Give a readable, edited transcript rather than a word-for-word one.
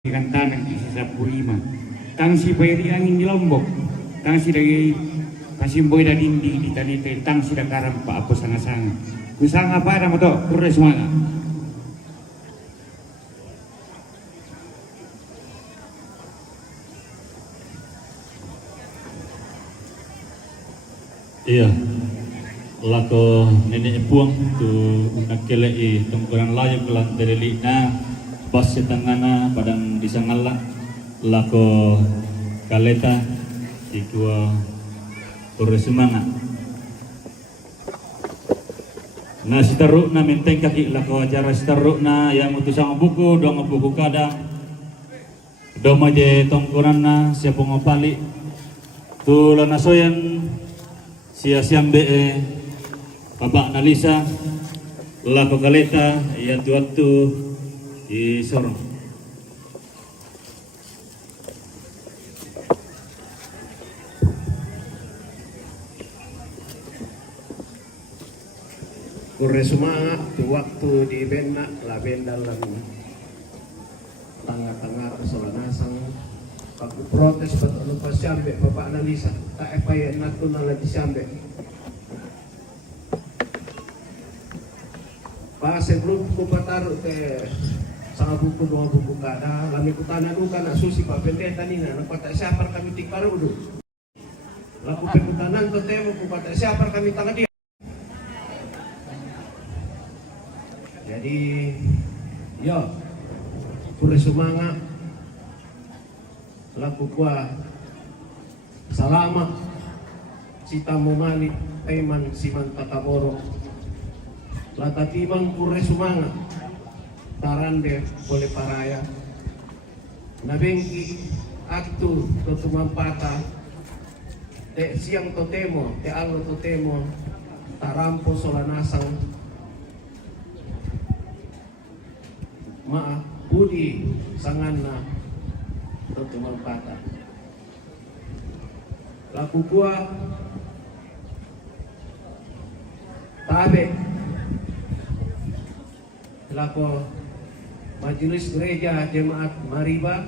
Ikan tanang isi 15. Tang si Pairi angin di Lombok, tang si dari Kasimboy da dindi di tanite, tang si da karam pa apo sanga-sanga. Kusang apa ada mo to? Pura semana. Iya, lako nenek puang tu nakele tongkoran layu kelan tereli na pas setangana padang disangala lako kaleta ikua semangat. Na sitaruk na menteng kaki lako acara sitaruk na yang utusang buku dong buku kadang doma je tongkoran na siapa ngopali tu lanasoyan sia siambe babak nalisa lako kaleta yang waktu di Sorong. Kure semangat di waktu di benak la bendalan tengah-tengah kesolanasang aku protes betul lupa sampai bapak analisa tak apa ya natuna lagi sampai pas sebelum ku pataruh ke sama buku dua buku kada lami ku tanah dulu kan susi pak pendeta nih nah tak siapa kami tikar udah laku pekutanan to temu ku tak siapa kami tangan dia. Jadi, yo, pure semangat, laku kuah, salamat, cita momali, peman siman tataboro, latatiman pure semangat, tarande boleh paraya, nabengki aktu totumampata, te siang totemo, te alo totemo, tarampo solanasang. Maaf, budi sanganna totumal pata. Laku kuah tabe laku majelis gereja jemaat Mariba